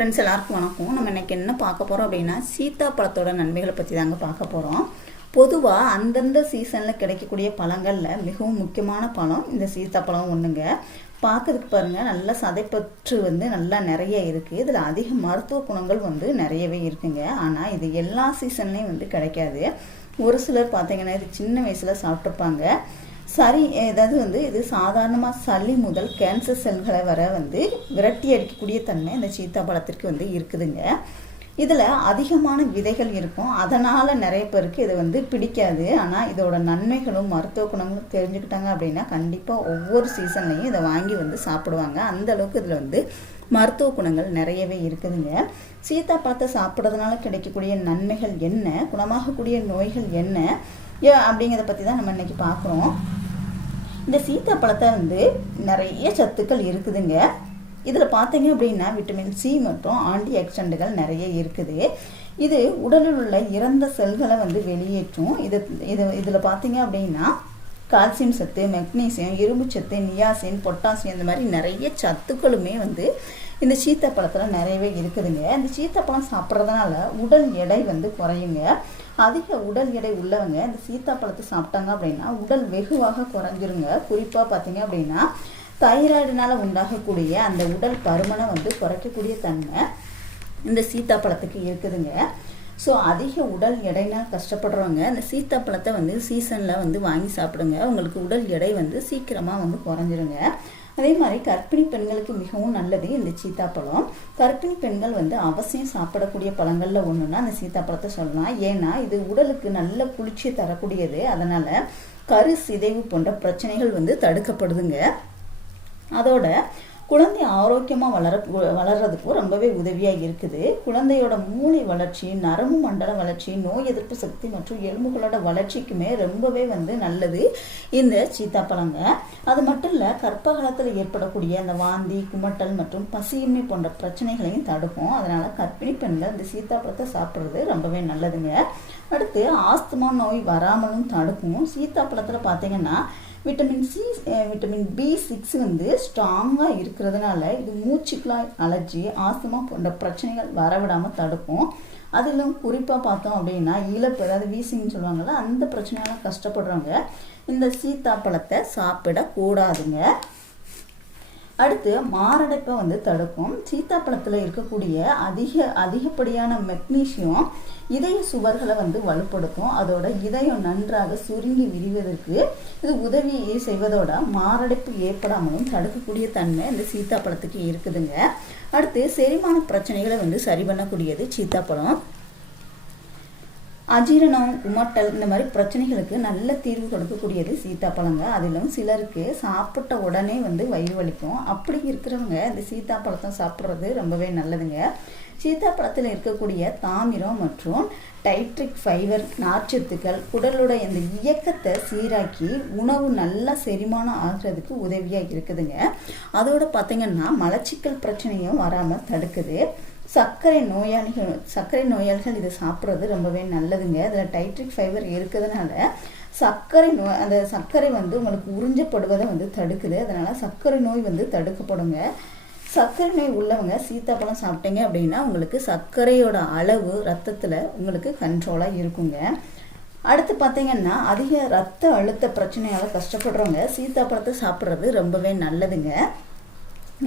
Friends எல்லாருக்கும் வணக்கம். நம்ம இன்னைக்கு என்ன பார்க்க போகிறோம் அப்படின்னா சீத்தாப்பழத்தோட நன்மைகளை பற்றி தாங்க பார்க்க போகிறோம் பொதுவாக அந்தந்த சீசனில் கிடைக்கக்கூடிய பழங்களில் மிகவும் முக்கியமான பழம் இந்த சீத்தாப்பழம் ஒன்றுங்க பார்க்கறதுக்கு பாருங்கள் நல்லா சதைப்பற்று வந்து நல்லா நிறைய இருக்குது இதில் அதிக மருத்துவ குணங்கள் வந்து நிறையவே இருக்குங்க. ஆனால் இது எல்லா சீசன்லேயும் வந்து கிடைக்காது. ஒரு சிலர் பார்த்தீங்கன்னா இது சின்ன வயசில் சாப்பிட்ருப்பாங்க சரி ஏதாவது வந்து இது சாதாரணமாக சளி முதல் கேன்சர் செல்களை வர வந்து விரட்டி அடிக்கக்கூடிய தன்மை இந்த சீத்தாப்பழத்திற்கு வந்து இருக்குதுங்க. இதில் அதிகமான விதைகள் இருக்கும். அதனால் நிறைய பேருக்கு இது வந்து பிடிக்காது. ஆனால் இதோட நன்மைகளும் மருத்துவ குணங்களும் தெரிஞ்சுக்கிட்டாங்க அப்படின்னா கண்டிப்பாக ஒவ்வொரு சீசன்லையும் இதை வாங்கி வந்து சாப்பிடுவாங்க. அந்த அளவுக்கு இதில் வந்து மருத்துவ குணங்கள் நிறையவே இருக்குதுங்க. சீத்தாப்பழத்தை சாப்பிட்றதுனால கிடைக்கக்கூடிய நன்மைகள் என்ன? குணமாகக்கூடிய நோய்கள் என்ன? ஏ- அப்படிங்கிறத பற்றி தான் நம்ம இன்றைக்கி பார்க்குறோம். இந்த சீத்தாப்பழத்தை வந்து நிறைய சத்துக்கள் இருக்குதுங்க. இதில் பார்த்தீங்க அப்படின்னா விட்டமின் சி மற்றும் ஆன்டி ஆக்சிடென்ட்டுகள் நிறைய இருக்குது. இது உடலில் உள்ள இறந்த செல்களை வந்து வெளியேற்றும். இது இது இதில் பார்த்தீங்க அப்படின்னா கால்சியம் சத்து மெக்னீசியம் இரும்பு சத்து நியாசின் பொட்டாசியம் இந்த மாதிரி நிறைய சத்துக்களுமே வந்து இந்த சீத்தாப்பழத்தில் நிறையவே இருக்குதுங்க. இந்த சீத்தாப்பழம் சாப்பிட்றதுனால உடல் எடை வந்து குறையுங்க. அதிக உடல் எடை உள்ளவங்க இந்த சீத்தாப்பழத்தை சாப்பிட்டாங்க அப்படின்னா உடல் வெகுவாக குறைஞ்சிருங்க. குறிப்பாக பார்த்தீங்க அப்படின்னா தைராய்டினால் உண்டாகக்கூடிய அந்த உடல் பருமனை வந்து குறைக்கக்கூடிய தன்மை இந்த சீத்தாப்பழத்துக்கு இருக்குதுங்க. ஸோ அதிக உடல் எடைனா கஷ்டப்படுறவங்க இந்த சீத்தாப்பழத்தை வந்து சீசனில் வந்து வாங்கி சாப்பிடுங்க. உங்களுக்கு உடல் எடை வந்து சீக்கிரமாக வந்து குறைஞ்சிருங்க. அதே மாதிரி கர்ப்பிணி பெண்களுக்கு மிகவும் நல்லது இந்த சீத்தாப்பழம். கர்ப்பிணி பெண்கள் வந்து அவசியம் சாப்பிடக்கூடிய பழங்களில் ஒன்றுனா அந்த சீத்தாப்பழத்தை சொல்லலாம். ஏன்னா இது உடலுக்கு நல்ல குளிர்ச்சி தரக்கூடியது. அதனால் கரு சிதைவு போன்ற பிரச்சனைகள் வந்து தடுக்கப்படுதுங்க. அதோட குழந்தை ஆரோக்கியமாக வளர வளர்றதுக்கும் ரொம்பவே உதவியாக இருக்குது. குழந்தையோட மூளை வளர்ச்சி நரம்பு மண்டல வளர்ச்சி நோய் எதிர்ப்பு சக்தி மற்றும் எலும்புகளோட வளர்ச்சிக்குமே ரொம்பவே வந்து நல்லது. இந்த சீத்தாப்பழங்க அது மட்டும் இல்லை கர்ப்ப காலத்தில் ஏற்படக்கூடிய அந்த வாந்தி குமட்டல் மற்றும் பசியின்மை போன்ற பிரச்சனைகளையும் தடுக்கும். அதனால் கர்ப்பிணி பெண்கள் இந்த சீத்தாப்பழத்தை சாப்பிட்றது ரொம்பவே நல்லதுங்க. அடுத்து ஆஸ்துமா நோய் வராமலும் தடுக்கும். சீத்தாப்பழத்தில் பார்த்தீங்கன்னா vitamin C vitamin B six வந்து ஸ்ட்ராங்காக இருக்கிறதுனால இது மூச்சுக்குழாய் அலர்ஜி ஆஸ்துமா போன்ற பிரச்சனைகள் வரவிடாமல் தடுக்கும். அதிலும் குறிப்பாக பார்த்தோம் அப்படின்னா இழப்பு அதாவது வீசிங்னு சொல்லுவாங்கள்ல அந்த பிரச்சனையெல்லாம் கஷ்டப்படுறவங்க இந்த சீத்தாப்பழத்தை சாப்பிடக்கூடாதுங்க. அடுத்து மாரடைப்பை வந்து தடுக்கும். சீத்தாப்பழத்தில் இருக்கக்கூடிய அதிக அதிகப்படியான மெக்னீசியம் இதய சுவர்களை வந்து வலுப்படுத்தும். அதோட இதயம் நன்றாக சுருங்கி விரிவதற்கு இது உதவி செய்வதோட மாரடைப்பு ஏற்படாமலும் தடுக்கக்கூடிய தன்மை இந்த சீத்தாப்பழத்துக்கு இருக்குதுங்க. அடுத்து செரிமான பிரச்சனைகளை வந்து சரி பண்ணக்கூடியது சீத்தாப்பழம். அஜீரணம் குமட்டல் இந்த மாதிரி பிரச்சனைகளுக்கு நல்ல தீர்வு கொடுக்கக்கூடியது சீத்தாப்பழங்க. அதிலும் சிலருக்கு சாப்பிட்ட உடனே வந்து வயிறு வலிக்கும். அப்படி இருக்கிறவங்க இந்த சீத்தாப்பழத்தை சாப்பிட்றது ரொம்பவே நல்லதுங்க. சீத்தாப்பழத்தில் இருக்கக்கூடிய தாமிரம் மற்றும் டைட்ரிக் ஃபைபர் நார்ச்சத்துக்கள் குடலோட இந்த இயக்கத்தை சீராக்கி உணவு நல்லா செரிமானம் ஆகிறதுக்கு உதவியாக இருக்குதுங்க. அதோடு பார்த்தீங்கன்னா மலச்சிக்கல் பிரச்சனையும் வராமல் தடுக்குது. சர்க்கரை நோயாளிகள் சர்க்கரை நோயாளிகள் இதை சாப்பிட்றது ரொம்பவே நல்லதுங்க. அதில் டைட்ரிக் ஃபைபர் இருக்கிறதுனால சர்க்கரை நோய் அந்த சர்க்கரை வந்து உங்களுக்கு உறிஞ்சப்படுவதை வந்து தடுக்குது. அதனால் சர்க்கரை நோய் வந்து தடுக்கப்படுங்க. சர்க்கரை நோய் உள்ளவங்க சீத்தாப்பழம் சாப்பிட்டீங்க அப்படின்னா உங்களுக்கு சர்க்கரையோட அளவு ரத்தத்தில் உங்களுக்கு கண்ட்ரோலாக இருக்குங்க. அடுத்து பார்த்தீங்கன்னா அதிக ரத்த அழுத்த பிரச்சனையால் கஷ்டப்படுறவங்க சீத்தாப்பழத்தை சாப்பிட்றது ரொம்பவே நல்லதுங்க.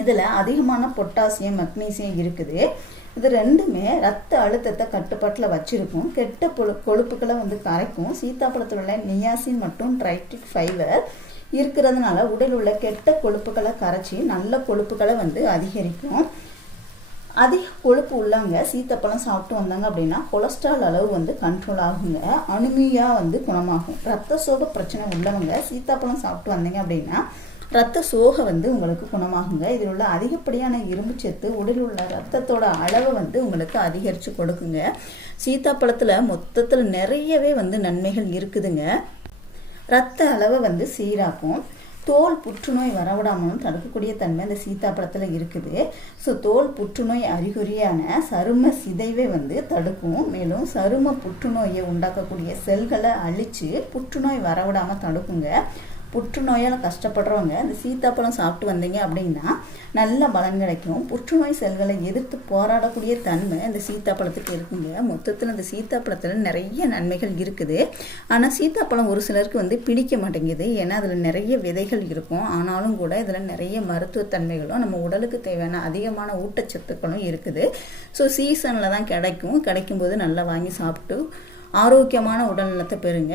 இதில் அதிகமான பொட்டாசியம் மக்னீசியம் இருக்குது. இது ரெண்டுமே ரத்த அழுத்தத்தை கட்டுப்பாட்டில் வச்சுருக்கும். கெட்ட பொழு கொழுப்புகளை வந்து கரைக்கும். சீத்தாப்பழத்தில் உள்ள நியாசின் மற்றும் ட்ரைட்ரிக் ஃபைபர் இருக்கிறதுனால உடல் உள்ள கெட்ட கொழுப்புகளை கரைச்சி நல்ல கொழுப்புகளை வந்து அதிகரிக்கும். அதிக கொழுப்பு உள்ளவங்க சீத்தாப்பழம் சாப்பிட்டு வந்தாங்க அப்படின்னா கொலஸ்ட்ரால் அளவு வந்து கண்ட்ரோல் ஆகுங்க. அனுமியாக வந்து குணமாகும். ரத்த சோக பிரச்சனை உள்ளவங்க சீத்தாப்பழம் சாப்பிட்டு வந்தீங்க அப்படின்னா ரத்த சோகை வந்து உங்களுக்கு குணமாகுங்க. இதில் உள்ள அதிகப்படியான இரும்பு சத்து உடலில் உள்ள ரத்தத்தோட அளவை வந்து உங்களுக்கு அதிகரித்து கொடுக்குங்க. சீத்தாப்பழத்தில் மொத்தத்தில் நிறையவே வந்து நன்மைகள் இருக்குதுங்க. ரத்த அளவை வந்து சீராக்கும். தோல் புற்றுநோய் வரவிடாமலும் தடுக்கக்கூடிய தன்மை இந்த சீத்தாப்பழத்தில் இருக்குது. ஸோ தோல் புற்றுநோய் அறிகுறியான சரும சிதைவை வந்து தடுக்கும். மேலும் சரும புற்றுநோயை உண்டாக்கக்கூடிய செல்களை அழித்து புற்றுநோய் வரவிடாமல் தடுக்குங்க. புற்றுநோயால் கஷ்டப்படுறவங்க இந்த சீத்தாப்பழம் சாப்பிட்டு வந்தீங்க அப்படின்னா நல்ல பலன் கிடைக்கும். புற்றுநோய் செல்களை எதிர்த்து போராடக்கூடிய தன்மை இந்த சீத்தாப்பழத்துக்கு இருக்குங்க. மொத்தத்தில் இந்த சீத்தாப்பழத்தில் நிறைய நன்மைகள் இருக்குது. ஆனால் சீத்தாப்பழம் ஒரு சிலருக்கு வந்து பிடிக்க மாட்டேங்குது. ஏன்னா அதில் நிறைய விதைகள் இருக்கும். ஆனாலும் கூட இதில் நிறைய மருத்துவத்தன்மைகளும் நம்ம உடலுக்கு தேவையான அதிகமான ஊட்டச்சத்துக்களும் இருக்குது. ஸோ சீசனில் தான் கிடைக்கும். கிடைக்கும்போது நல்லா வாங்கி சாப்பிட்டு ஆரோக்கியமான உடல்நலத்தை பெறுங்க.